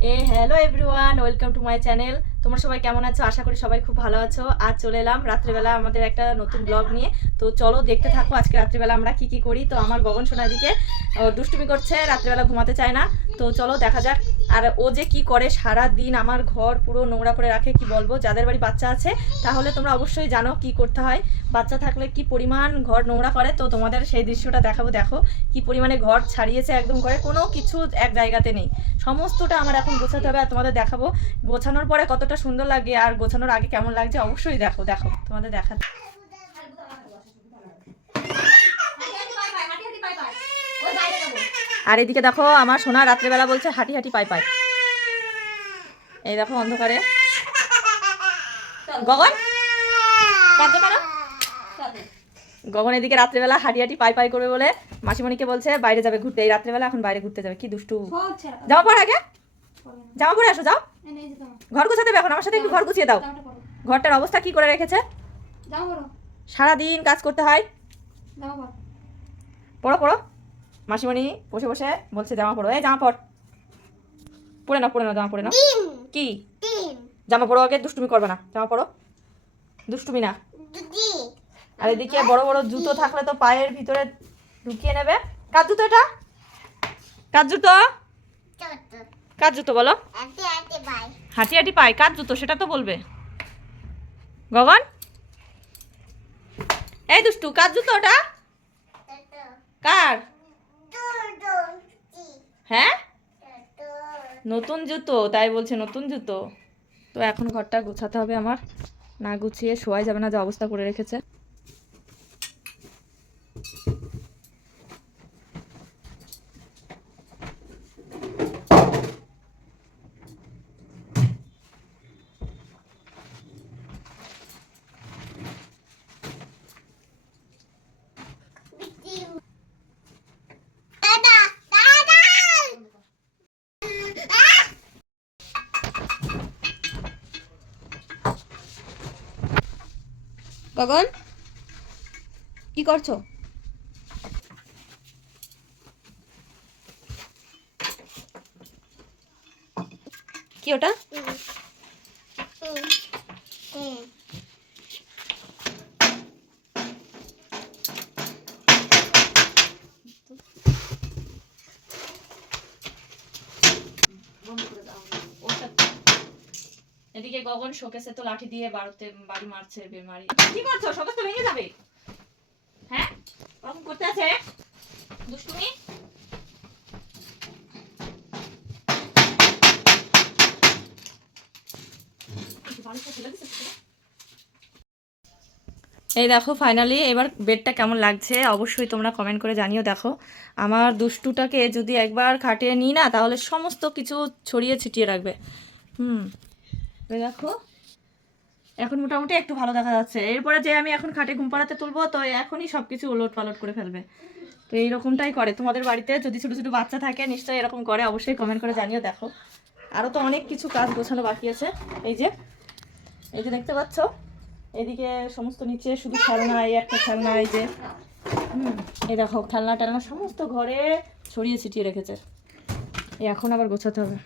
Hello everyone, welcome to my channel. তোমরা সবাই কেমন আছো? আশা করি সবাই খুব ভালো আছো। আজ চলে এলাম রাত্রেবেলা আমাদের একটা নতুন ব্লগ নিয়ে। তো চলো দেখতে থাকো আজকে রাত্রেবেলা আমরা কি কি করি। তো আমার গগন সোনা দিকে দুষ্টুমি করছে, রাত্রেবেলা ঘুমাতে চায় না। তো চলো দেখা যাক। আর ও যে কি করে সারা দিন আমার ঘর পুরো নোংরা করে রাখে, কি বলবো। যাদের বাড়ি বাচ্চা আছে তাহলে তোমরা অবশ্যই জানো কি করতে হয়। বাচ্চা থাকলে কি পরিমাণ ঘর নোংরা করে, তো তোমাদের সেই দৃশ্যটা দেখাবো। দেখো কি পরিমাণে ঘর ছাড়িয়েছে একদম, ঘরে কোনো কিছু এক জায়গাতে নেই। সমস্তটা আমার এখন গোছাতে হবে আর তোমাদের দেখাবো গোছানোর পরে কতটা সুন্দর লাগে আর গোছানোর আগে কেমন লাগছে। অবশ্যই দেখো দেখো তোমাদের দেখা। আর এদিকে দেখো আমার সোনা রাত্রেবেলা বলছে হাঁটি হাঁটি পাই পাই। এই দেখো অন্ধকারে গগন গগন এদিকে রাত্রেবেলা হাঁটি হাঁটি পাই পাই করবে বলে মাসিমণিকে বলছে বাইরে যাবে ঘুরতে। এই রাত্রেবেলা এখন বাইরে ঘুরতে যাবে, কি দুষ্টু। জামা পর আগে, জামা পরে আসো, যাও ঘর গুছাতে হবে। এখন আমার সাথে একটু ঘর গুছিয়ে দাও। ঘরটার অবস্থা কি করে রেখেছে, সারাদিন কাজ করতে হয়। পড়ো পড়ো। মাসিমণি বসে বসে বলছে জামা পড়ো। এই জামা পর, পরে নাও পরে নাও, জামা পরে নাও। কি জামা পড়ো আগে, দুষ্টুমি করবে না, জামা পড়ো, দুষ্টুমি না। আর এদিকে বড় বড় জুতো থাকলে তো পায়ের ভিতরে ঢুকিয়ে নেবে। কার জুতো এটা? কার জুতো? কার জুতো বলো? হাঁটি হাঁটি পায় কার জুতো সেটা তো বলবে। গগন এই দুষ্টু, কার জুতো ওটা? কার? হ্যাঁ নতুন জুতো, তাই বলছে নতুন জুতো। তো এখন ঘরটা গোছাতে হবে আমার, না গুছিয়ে শোয়াই যাবে না যে অবস্থা করে রেখেছে। গগন কি করছো? কি ওটা? এদিকে গগন শোকেসে তো লাঠি দিয়ে বাড়ি মারছে বেমারি। কি করছো? শোকেস তো ভেঙে যাবে। হ্যাঁ ওরকম করতে আছে দুষ্টুমি। এই দেখো ফাইনালি এবার বেডটা কেমন লাগছে অবশ্যই তোমরা কমেন্ট করে জানিও। দেখো আমার দুষ্টুটাকে যদি একবার খাটিয়ে নিই না তাহলে সমস্ত কিছু ছড়িয়ে ছিটিয়ে রাখবে। দেখো এখন মোটামুটি একটু ভালো দেখা যাচ্ছে। এরপরে যে আমি এখন খাটে ঘুম পাড়াতে তুলবো তো এখনই সব কিছু উলট পালট করে ফেলবে। তো এইরকমটাই করে। তোমাদের বাড়িতে যদি ছোটো ছোটো বাচ্চা থাকে নিশ্চয়ই এরকম করে, অবশ্যই কমেন্ট করে জানিও। দেখো আরও তো অনেক কিছু কাজ গোছানো বাকি আছে। এই যে এই যে দেখতে পাচ্ছ এদিকে সমস্ত নিচে শুধু খেলনা, এই একটা খেলনা, এই যে এই দেখো খেলনা টেলনা সমস্ত ঘরে ছড়িয়ে ছিটিয়ে রেখেছে। এখন আবার গোছাতে হবে।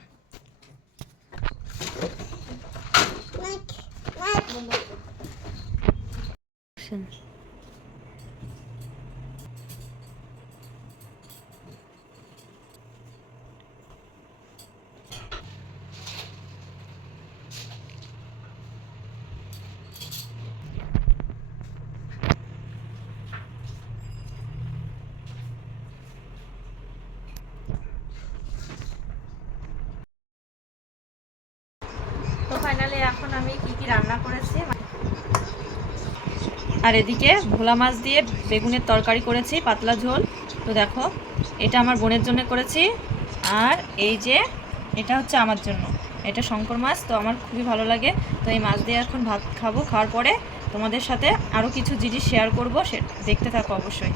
তো ফাইনালি এখন আমি কি কি রান্না করেছি, আর এদিকে ভোলা মাছ দিয়ে বেগুনের তরকারি করেছি, পাতলা ঝোল। তো দেখো এটা আমার বোনের জন্য করেছি, আর এই যে এটা হচ্ছে আমার জন্য। এটা শঙ্কর মাছ, তো আমার খুবই ভালো লাগে। তো এই মাছ দিয়ে এখন ভাত খাবো, খাওয়ার পরে তোমাদের সাথে আরও কিছু জিনিস শেয়ার করবো, সে দেখতে থাকো অবশ্যই।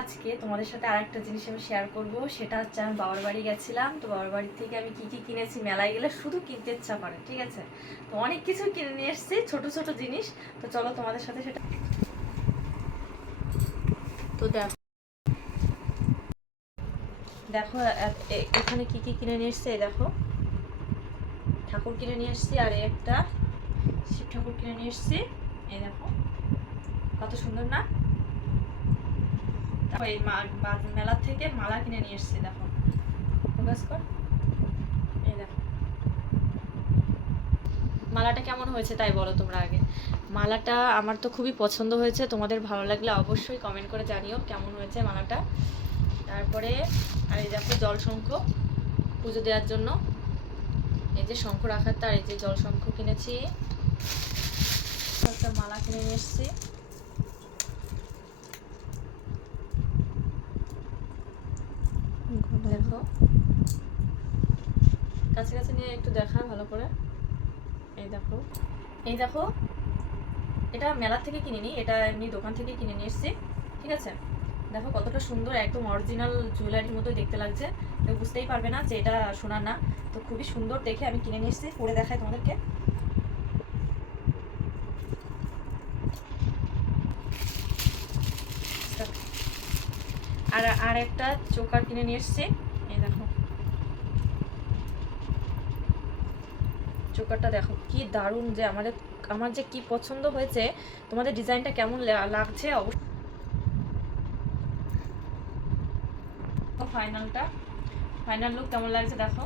আজকে তোমাদের সাথে আরেকটা জিনিস আমি শেয়ার করব, সেটা হচ্ছে আমি বাবার বাড়ি গেছিলাম। তো বাবার বাড়ি থেকে আমি কি কি কিনেছি, মেলায় গেলে শুধু কিনতে ইচ্ছা করে, ঠিক আছে। তো অনেক কিছু কিনে নিয়ে এসেছি, ছোট ছোট জিনিস। তো চলো তোমাদের সাথে সেটা। তো দেখো দেখো এখানে কি কি কিনে নিয়ে এসছে। দেখো ঠাকুর কিনে নিয়ে এসছি, আর একটা শিব ঠাকুর কিনে নিয়ে এসছি। এই দেখো কত সুন্দর না। তারপর এই মেলা থেকে মালা কিনে নিয়ে এসছি। দেখো ফোকাস কর। এই দেখো মালাটা কেমন হয়েছে তাই বলো তোমরা আগে। মালাটা আমার তো খুবই পছন্দ হয়েছে, তোমাদের ভালো লাগলে অবশ্যই কমেন্ট করে জানিও কেমন হয়েছে মালাটা। তারপরে আর এই দেখো জল শঙ্খ পুজো দেওয়ার জন্য, এই যে শঙ্খ রাখার তার, এই যে জল শঙ্খ কিনেছি। একটা মালা কিনে নিয়ে এসছি। দেখো কাছে কাছে নিয়ে একটু দেখা ভালো করে। এই দেখো এই দেখো, এটা মেলা থেকে কিনিনি, এটা এমনি দোকান থেকে কিনে নিয়ে এসেছি, ঠিক আছে। দেখো কতটা সুন্দর, একদম অরিজিনাল জুয়েলারির মতোই দেখতে লাগছে। কেউ বুঝতেই পারবে না যে এটা সোনার না। তো খুবই সুন্দর দেখে আমি কিনে নিয়ে এসেছি, পরে দেখাই তোমাদেরকে। আর আর একটা চোকার কিনে নিয়ে এসেছি। এই দেখো চোকারটা দেখো কি দারুণ, যে আমার যে কি পছন্দ হয়েছে। তোমাদের ডিজাইনটা কেমন লাগছে অবশ্যই। ফাইনাল লুক কেমন লাগছে দেখো।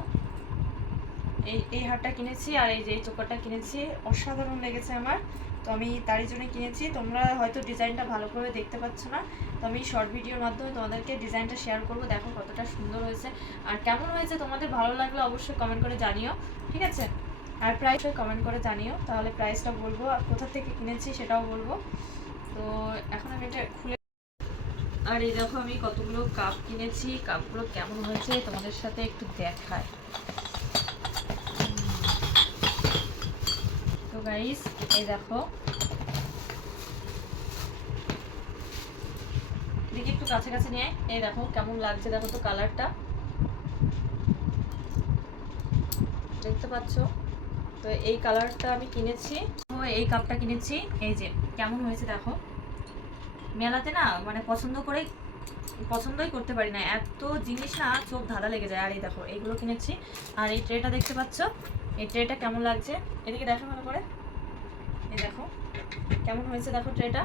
এই হারটা কিনেছি, আর এই যে এই চোকারটা কিনেছি, অসাধারণ লেগেছে আমার। তো আমি তারই জন্য কিনেছি। তোমরা হয়তো ডিজাইনটা ভালো করে দেখতে পাচ্ছ না, তো আমি শর্ট ভিডিওর মাধ্যমে তোমাদেরকে ডিজাইনটা শেয়ার করব। দেখো কতটা সুন্দর হয়েছে, আর কেমন হয়েছে তোমাদের ভালো লাগলে অবশ্যই কমেন্ট করে জানিও, ঠিক আছে। আর প্রাইসটা কমেন্ট করে জানিও, তাহলে প্রাইসটা বলবো, আর কোথা থেকে কিনেছি সেটাও বলবো। তো এখন আমি এটা খুলে, আর এই দেখো আমি কতগুলো কাপ কিনেছি। কাপগুলো কেমন হয়েছে তোমাদের সাথে একটু দেখায়। তো গাইস এই দেখো, দেখি একটু কাছে কাছে নিয়ে। এই দেখো কেমন লাগছে, দেখো তো কালারটা দেখতে পাচ্ছ। তো এই কালারটা আমি কিনেছি। তো এই কাপটা কিনেছি, এই যে কেমন হয়েছে দেখো। মেলাতে না মানে পছন্দই করতে পারি না, এত জিনিস না চোখ ধাঁধা লেগে যায়। আর এই দেখো এইগুলো কিনেছি। আর এই ট্রেটা দেখতে পাচ্ছ, এই ট্রেটা কেমন লাগছে এদিকে দেখো ভালো করে। এই দেখো কেমন হয়েছে দেখো ট্রেটা,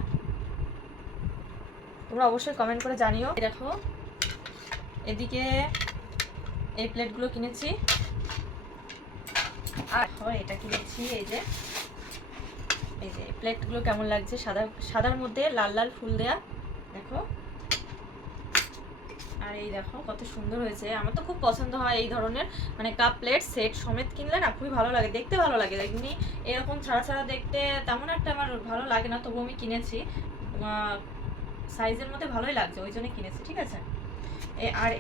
তোমরা অবশ্যই কমেন্ট করে জানিও। দেখো এদিকে এই প্লেটগুলো কিনেছি, আর এটা কিনেছি। এই যে প্লেটগুলো কেমন লাগছে, সাদার মধ্যে লাল লাল ফুল দেয়া, দেখো। আর এই দেখো কত সুন্দর হয়েছে, আমার তো খুব পছন্দ হয় এই ধরনের মানে কাপ প্লেট সেট সমেত কিনলে না খুবই ভালো লাগে, দেখতে ভালো লাগে। এমনি এরকম ছাড়া ছাড়া দেখতে তেমন একটা আমার ভালো লাগে না, তবু আমি কিনেছি। সাইজের মধ্যে ভালোই লাগছে, ওই জন্য কিনেছি, ঠিক আছে। আর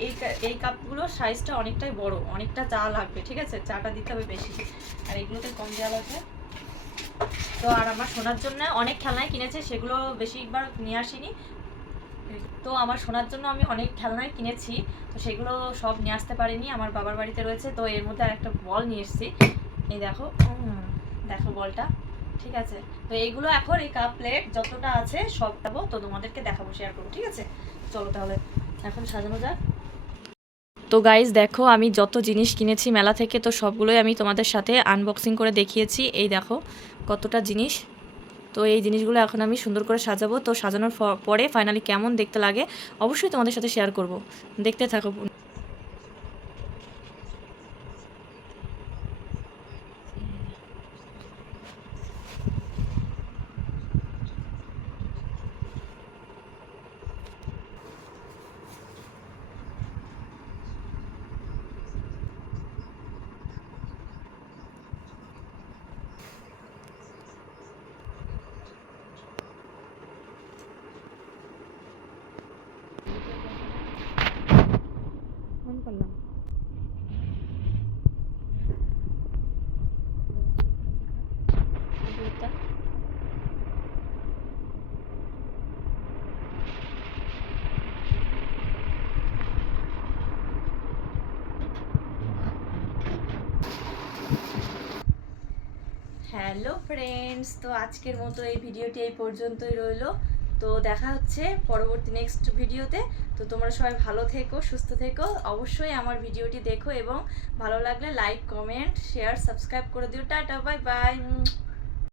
এই কাপগুলোর সাইজটা অনেকটাই বড়, অনেকটা চা লাগবে, ঠিক আছে, চাটা দিতে হবে বেশি। আর এগুলোতে কম দেওয়া লাগবে। তো আর আমার শোনার জন্য অনেক খেলনাই কিনেছে, সেগুলো বেশিবার নিয়ে আসিনি। তো আমার শোনার জন্য আমি অনেক খেলনাই কিনেছি, তো সেগুলো সব নিয়ে আসতে পারিনি, আমার বাবার বাড়িতে রয়েছে। তো এর মধ্যে আর একটা বল নিয়ে এসেছি। এই দেখো দেখো বলটা, ঠিক আছে। তো এইগুলো এখন এই কাপ প্লেট যতটা আছে সব দেবো, তো তোমাদেরকে দেখাবো, শেয়ার করবো, ঠিক আছে। চলো তাহলে এখন সাজানো যাক। তো গাইজ দেখো আমি যত জিনিস কিনেছি মেলা থেকে, তো সবগুলোই আমি তোমাদের সাথে আনবক্সিং করে দেখিয়েছি। এই দেখো কতটা জিনিস। তো এই জিনিসগুলো এখন আমি সুন্দর করে সাজাবো। তো সাজানোর পরে ফাইনালি কেমন দেখতে লাগে অবশ্যই তোমাদের সাথে শেয়ার করব, দেখতে থাকো। করলাম হ্যালো ফ্রেন্ডস, তো আজকের মতো এই ভিডিওটি এই পর্যন্তই রইলো। তো দেখা হচ্ছে পরবর্তী নেক্সট ভিডিওতে। তো তোমরা সবাই ভালো থেকো, সুস্থ থেকো। অবশ্যই আমার ভিডিওটি দেখো এবং ভালো লাগলে লাইক, কমেন্ট, শেয়ার, সাবস্ক্রাইব করে দিও। Tata, bye bye.